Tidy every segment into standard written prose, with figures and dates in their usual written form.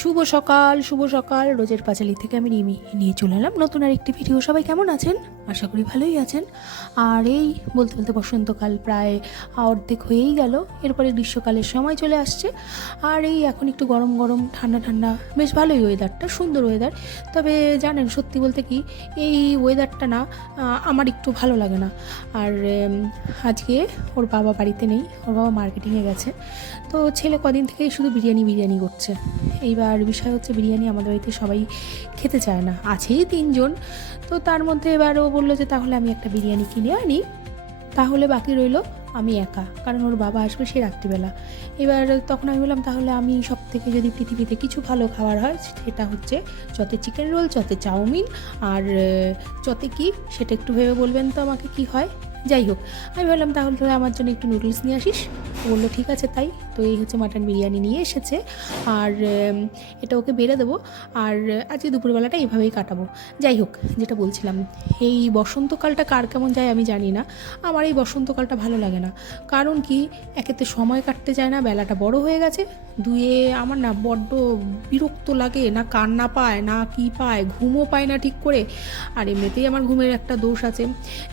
শুভ সকাল রোজের পাঁচালি থেকে আমি রিমি নিয়ে চলে এলাম নতুন আর একটি ভিডিও। সবাই কেমন আছেন? আশা করি ভালোই আছেন। আর এই বলতে বলতে বসন্তকাল প্রায় অর্ধেক হয়েই গেল, এরপরে গ্রীষ্মকালের সময় চলে আসছে। আর এই এখন একটু গরম গরম ঠান্ডা ঠান্ডা, বেশ ভালোই ওয়েদারটা, সুন্দর ওয়েদার। তবে জানেন সত্যি বলতে কি, এই ওয়েদারটা না আমার একটু ভালো লাগে না। আর আজকে ওর বাবা বাড়িতে নেই, ওর বাবা মার্কেটিংয়ে গেছে। তো ছেলে কদিন থেকেই শুধু বিরিয়ানি করছে। এইবার বিষয় হচ্ছে বিরিয়ানি আমাদের বাড়িতে সবাই খেতে চায় না, আছেই 3 জন। তো তার মধ্যে এবার ও বললো যে তাহলে আমি একটা বিরিয়ানি কিনে আনি, তাহলে বাকি রইলো আমি একা, কারণ ওর বাবা আসবে সে রাত্রিবেলা। এবার তখন আমি বললাম তাহলে আমি সব থেকে যদি পৃথিবীতে কিছু ভালো খাবার হয় সেটা হচ্ছে যতে চিকেন রোল, যতে চাউমিন, আর যতে কি সেটা একটু ভেবে বলবেন তো আমাকে কি হয়। যাই হোক, আমি বললাম তাহলে তোরা আমার জন্য একটু নুডলস নিয়ে আসিস। বললো ঠিক আছে তাই। তো এই হচ্ছে মাটন বিরিয়ানি নিয়ে এসেছে, আর এটা ওকে বেড়ে দেবো। আর আজকে দুপুরবেলাটা এইভাবেই কাটাবো। যাই হোক, যেটা বলছিলাম, এই বসন্তকালটা কার কেমন যায় আমি জানি না, আমার এই বসন্তকালটা ভালো লাগে না। কারণ কি, একেতে সময় কাটতে যায় না, বেলাটা বড় হয়ে গেছে, দুয়ে আমার না বড্ড বিরক্ত লাগে, না কান্না পায় না কি পায়, ঘুমও পায় না ঠিক করে। আর এমনিতেই আমার ঘুমের একটা দোষ আছে।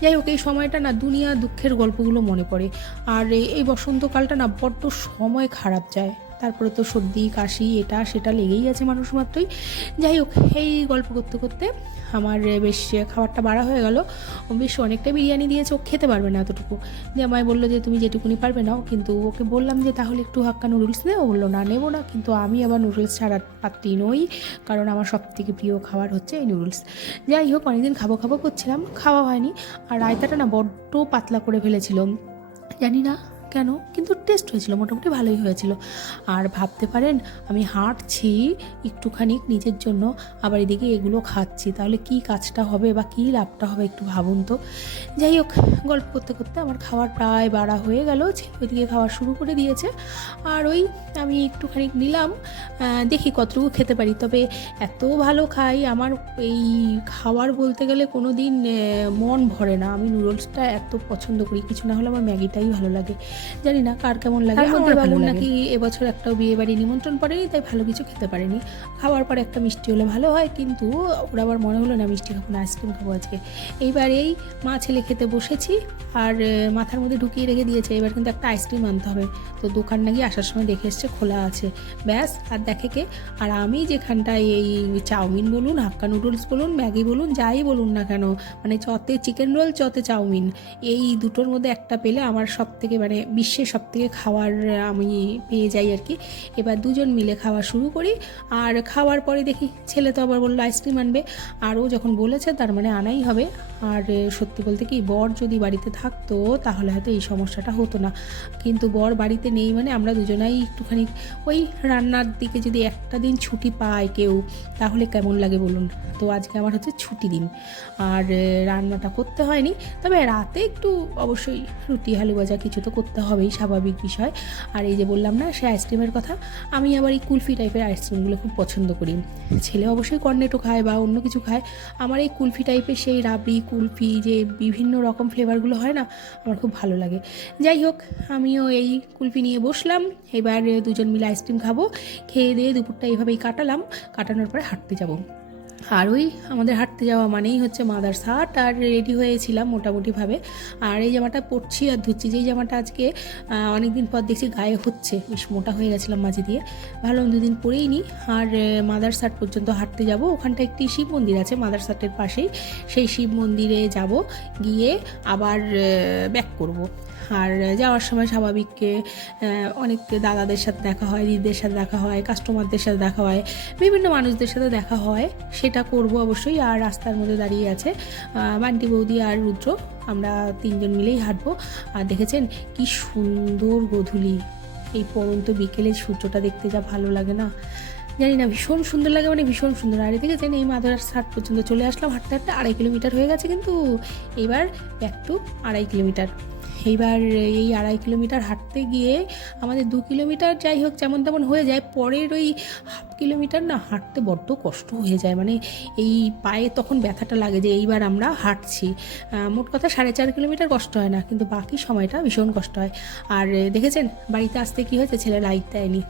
যাই হোক, এই সময়টা না দুনিয়া দুঃখের গল্পগুলো মনে পড়ে। আর এই বসন্তকালটা না বড্ড সময় খারাপ যায়। তারপরে তো সর্দি কাশি এটা সেটা লেগেই আছে মানুষ মাত্রই। যাই হোক, এই গল্প করতে করতে আমার বেশ খাবারটা বাড়া হয়ে গেল। ও বেশ অনেকটা বিরিয়ানি দিয়েছে, ও খেতে পারবে না এতটুকু। যে আমায় বললো যে তুমি যেটুকুনি পারবে নাও, কিন্তু ওকে বললাম যে তাহলে একটু হাক্কা নুডলস নেও, বললো না নেবো না। কিন্তু আমি আবার নুডলস ছাড়া পাত্রী নই, কারণ আমার সবথেকে প্রিয় খাবার হচ্ছে এই নুডলস। যাই হোক, অনেকদিন খাবো করছিলাম, খাওয়া হয়নি। আর রায়তাটা না বড্ড পাতলা করে ফেলেছিল, জানি না কেন, কিন্তু টেস্ট হয়েছিল, মোটামুটি ভালোই হয়েছিল। আর ভাবতে পারেন আমি হাঁটছি একটুখানি নিজের জন্য, আবার এদিকে এগুলো খাচ্ছি, তাহলে কি কাজটা হবে বা কী লাভটা হবে একটু ভাবুন তো। যাই হোক, গল্প করতে করতে আমার খাবার প্রায় বাড়া হয়ে গেল, ছেলে ওইদিকে খাওয়া শুরু করে দিয়েছে। আর ওই আমি একটুখানি নিলাম, দেখি কতটুকু খেতে পারি। তবে এত ভালো খাই, আমার এই খাবার বলতে গেলে কোনো দিন মন ভরে না। আমি নুডলসটা এত পছন্দ করি, কিছু না হলে আমার ম্যাগিটাই ভালো লাগে। জানি না কার কেমন লাগে। আমার বাবুর নাকি এবছর একটাও বিয়ে বাড়ি নিমন্ত্রণ পড়েনি, তাই ভালো কিছু খেতে পারেনি। খাওয়ার পর একটা মিষ্টি হলে ভালো হয়, কিন্তু ওরা আবার মনে হলো না মিষ্টি খাবো না, আইসক্রিম খাবো আজকে। এইবার এই মা ছেলে খেতে বসেছি, আর মাথার মধ্যে ঢুকিয়ে রেখে দিয়েছে এবার কিন্তু একটা আইসক্রিম আনতে হবে। তো দোকান নাকি আসার সময় দেখে এসছে খোলা আছে, ব্যাস আর দেখে কে। আর আমি যেখানটায় এই চাউমিন বলুন, হাক্কা নুডলস বলুন, ম্যাগি বলুন, যাই বলুন না কেন, মানে চতে চিকেন রোল, চতে চাউমিন, এই দুটোর মধ্যে একটা পেলে আমার সব থেকে মানে বিশ্বের সব থেকে খাওয়ার আমি পেয়ে যাই আর কি। এবার দুজন মিলে খাওয়া শুরু করি। আর খাওয়ার পরে দেখি ছেলে তো আবার বললো আইসক্রিম আনবে, আর ও যখন বলেছে তার মানে আনাই হবে। আর সত্যি বলতে কি, বর যদি বাড়িতে থাকতো তাহলে হয়তো এই সমস্যাটা হতো না, কিন্তু বর বাড়িতে নেই মানে আমরা দুজনাই একটুখানি ওই রান্নার দিকে যদি একটা দিন ছুটি পায় কেউ, তাহলে কেমন লাগে বলুন। তো আজকে আমার হচ্ছে ছুটি দিন, আর রান্নাটা করতে হয়নি। তবে রাতে একটু অবশ্যই রুটি আলু ভাজা কিছু তো করতে হবেই, স্বাভাবিক বিষয়। আর এই যে বললাম না সে আইসক্রিমের কথা, আমি আবার এই কুলফি টাইপের আইসক্রিমগুলো খুব পছন্দ করি। ছেলে অবশ্যই কর্নেটো খায় বা অন্য কিছু খায়, আমার এই কুলফি টাইপের সেই রাবড়ি কুলফি যে বিভিন্ন রকম ফ্লেভারগুলো হয় না, আমার খুব ভালো লাগে। যাই হোক, আমিও এই কুলফি নিয়ে বসলাম, এবার দুজন মিলে আইসক্রিম খাবো। খেয়ে দিয়ে দুপুরটা এইভাবেই কাটালাম, কাটানোর পরে হাঁটতে যাব। আর ওই আমাদের হাঁটতে যাওয়া মানেই হচ্ছে মাদার্স হাট, আর রেডি হয়েছিলাম মোটামুটিভাবে। আর এই জামাটা পরছি আর ধুচ্ছি, যেই জামাটা আজকে অনেক দিন পর দেখছি গায়ে হচ্ছে, বেশ মোটা হয়ে গেছিলাম মাঝে দিয়ে, ভাবলাম 2 দিন পরেই নিই। আর মাদার্স হাট পর্যন্ত হাঁটতে যাব, ওখানটা একটি শিব মন্দির আছে মাদার্স হাটের পাশেই, সেই শিব মন্দিরে যাব, গিয়ে আবার ব্যাক করব। আর যাওয়ার সময় স্বাভাবিক অনেক দাদাদের সাথে দেখা হয়, দিদিদের সাথে দেখা হয়, কাস্টমারদের সাথে দেখা হয়, বিভিন্ন মানুষদের সাথে দেখা হয়, সেটা করব অবশ্যই। আর রাস্তার মধ্যে দাঁড়িয়ে আছে বান্টি বৌদি আর রুদ্র, আমরা 3জন মিলেই হাঁটবো। আর দেখেছেন কি সুন্দর গোধূলি, এই পড়ন্ত বিকেলে সূর্যটা দেখতে যা ভালো লাগে না, জানি না ভীষণ সুন্দর লাগে, মানে ভীষণ সুন্দর। আর দেখেছেন এই মাদার্স হাট পর্যন্ত চলে আসলাম, হাঁটতে হাঁটতে 2.5 কিলোমিটার হয়ে গেছে, কিন্তু এইবার ব্যাক টু 2.5 কিলোমিটার। এইবার এই 2.5 কিলোমিটার হাঁটতে গিয়ে আমাদের 2 কিলোমিটার যাই হোক যেমন তেমন হয়ে যায়, পরের ওই হাফ কিলোমিটার না হাঁটতে বড্ড কষ্ট হয়ে যায়, মানে এই পায়ে তখন ব্যথাটা লাগে যে এইবার আমরা হাঁটছি। মোট কথা 4.5 কিলোমিটার কষ্ট হয় না, কিন্তু বাকি সময়টা ভীষণ কষ্ট হয়। আর দেখেছেন বাড়িতে আসতে কী হয়েছে, ছেলে লাইট দেয়নি,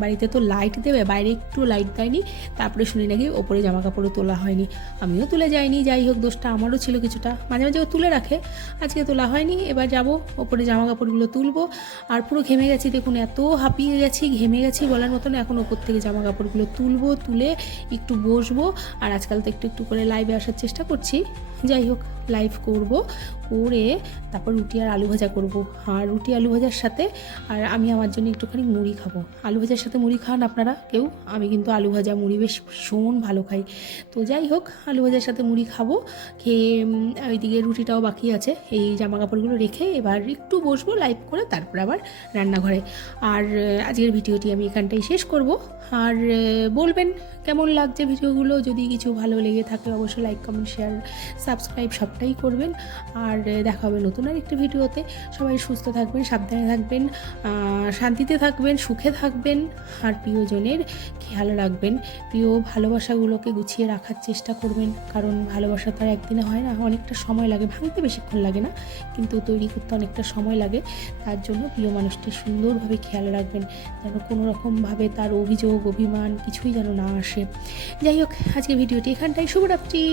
বাড়িতে তো লাইট দেবে, বাইরে একটু লাইট দেয়নি, তারপরে শুনি নাকি ওপরে জামা কাপড়ও তোলা হয়নি। আমিও তুলে যাইনি, যাই হোক দোষটা আমারও ছিল কিছুটা, মাঝে মাঝে ও তুলে রাখে, আজকে তোলা হয়নি। এবার যাব ওপরে জামা কাপড়গুলো তুলবো। আর পুরো ঘেমে গেছি, দেখুন এত হাঁপিয়ে গেছি, ঘেমে গেছি বলার মতন। এখন ওপর থেকে জামা কাপড়গুলো তুলবো, তুলে একটু বসবো। আর আজকাল তো একটু একটু করে লাইভে আসার চেষ্টা করছি, যাই হোক লাইভ করব, করে তারপর রুটি আর আলু ভাজা করব। আর রুটি আলু ভাজার সাথে আর আমি আমার জন্য একটুখানি মুড়ি খাবো। আলু ভাজার সাথে মুড়ি খান আপনারা কেউ? আমি কিন্তু আলু ভাজা মুড়ি বেশ ভীষণ ভালো খাই। তো যাই হোক আলু ভাজার সাথে মুড়ি খাবো, খেয়ে ওইদিকে রুটিটাও বাকি আছে, এই জামা কাপড়গুলো রেখে এবার একটু বসবো লাইভ করে, তারপর আবার রান্নাঘরে। আর আজকের ভিডিওটি আমি এখানটাই শেষ করব। আর বলবেন কেমন লাগছে ভিডিওগুলো, যদি কিছু ভালো লেগে থাকে অবশ্যই লাইক কমেন্ট শেয়ার সাবস্ক্রাইব সবটাই করবেন। আর দেখা হবে নতুন আর একটি ভিডিওতে। সবাই সুস্থ থাকবেন, সাবধানে থাকবেন, শান্তিতে থাকবেন, সুখে থাকবেন। আর প্রিয়জনের খেয়াল রাখবেন, প্রিয় ভালোবাসাগুলোকে গুছিয়ে রাখার চেষ্টা করবেন, কারণ ভালোবাসা তো আর একদিনে হয় না, অনেকটা সময় লাগে, ভাঙতে বেশিক্ষণ লাগে না কিন্তু তৈরি করতে অনেকটা সময় লাগে। তার জন্য প্রিয় মানুষটি সুন্দরভাবে খেয়াল রাখবেন, যেন কোনো রকমভাবে তার অভিযোগ অভিমান কিছুই যেন না আসে। যাই হোক আজকে ভিডিওটি এখানটাই, শুভরাত্রি।